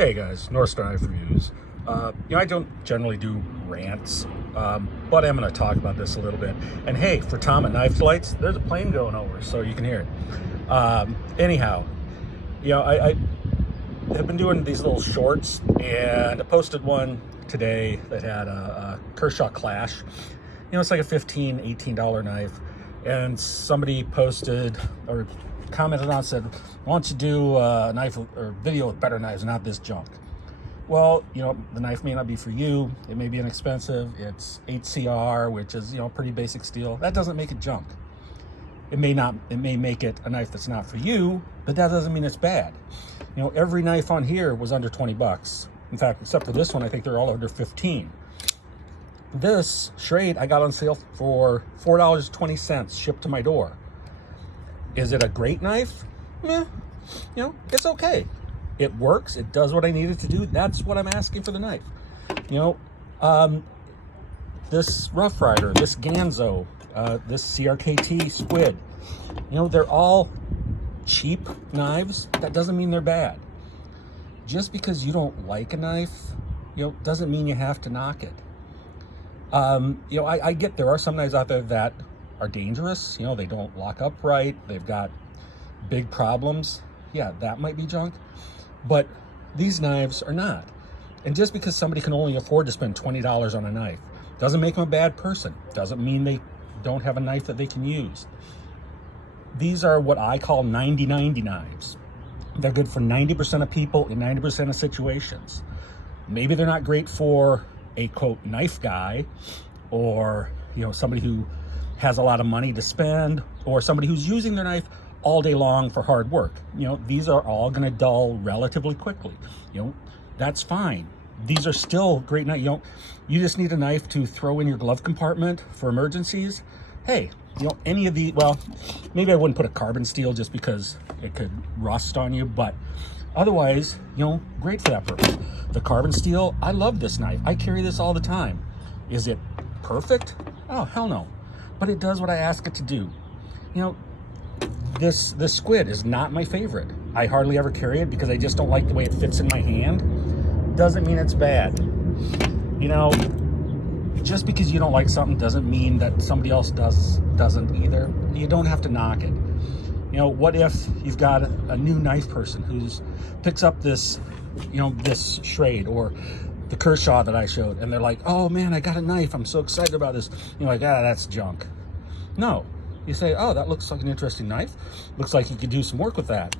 Hey guys, North Star Knife Reviews. I don't generally do rants, but I'm going to talk about this a little bit. And hey, for Tom at Knife Flights, there's a plane going over, so you can hear it. Anyhow, I have been doing these little shorts, and I posted one today that had a Kershaw Clash. It's like a $15, $18 knife, and somebody posted or commented on, said, why don't you do a knife or video with better knives, not this junk? Well, the knife may not be for you. It may be inexpensive. It's HCR, which is, pretty basic steel. That doesn't make it junk. It may make it a knife that's not for you, but that doesn't mean it's bad. Every knife on here was under 20 bucks. In fact, except for this one, I think they're all under 15. This Schrade I got on sale for $4.20 shipped to my door. Is it a great knife? It's okay. It works. It does what I needed to do. That's what I'm asking for the knife. This Rough Rider, this Ganzo, this CRKT Squid, they're all cheap knives. That doesn't mean they're bad. Just because you don't like a knife, doesn't mean you have to knock it. I get there are some knives out there that are dangerous. They don't lock up right. They've got big problems. Yeah, that might be junk. But these knives are not. And just because somebody can only afford to spend $20 on a knife doesn't make them a bad person. Doesn't mean they don't have a knife that they can use. These are what I call 90-90 knives. They're good for 90% of people in 90% of situations. Maybe they're not great for a quote knife guy, or somebody who has a lot of money to spend, or somebody who's using their knife all day long for hard work. These are all going to dull relatively quickly. That's fine. These are still great knives. You just need a knife to throw in your glove compartment for emergencies. Hey, any of the, well, maybe I wouldn't put a carbon steel just because it could rust on you, but otherwise, great for that purpose. The carbon steel, I love this knife. I carry this all the time. Is it perfect? Oh, hell no. But it does what I ask it to do. This Squid is not my favorite. I hardly ever carry it because I just don't like the way it fits in my hand. Doesn't mean it's bad. Just because you don't like something doesn't mean that somebody else doesn't either. You don't have to knock it. What if you've got a new knife person who's picks up this, this Schrade or the Kershaw that I showed, and they're like, oh man, I got a knife. I'm so excited about this. You're like, that's junk. No. You say, oh, that looks like an interesting knife. Looks like you could do some work with that.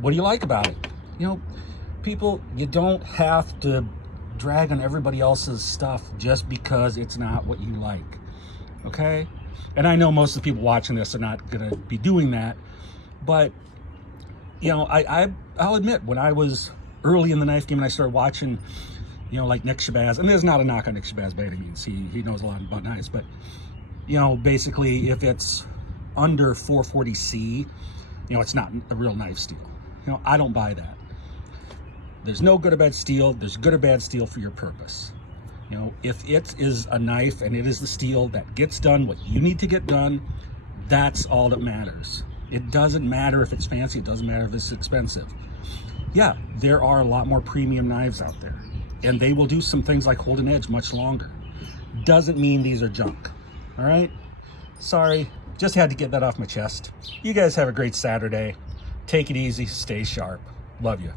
What do you like about it? People, you don't have to drag on everybody else's stuff just because it's not what you like. Okay? And I know most of the people watching this are not going to be doing that. But, I'll admit, when I was early in the knife game and I started watching, like Nick Shabazz, and there's not a knock on Nick Shabazz by any means. He knows a lot about knives, but basically if it's under 440C, it's not a real knife steel. I don't buy that. There's no good or bad steel. There's good or bad steel for your purpose. If it is a knife and it is the steel that gets done what you need to get done, that's all that matters. It doesn't matter if it's fancy. It doesn't matter if it's expensive. Yeah, there are a lot more premium knives out there, and they will do some things like hold an edge much longer. Doesn't mean these are junk. All right? Sorry, just had to get that off my chest. You guys have a great Saturday. Take it easy, stay sharp. Love you.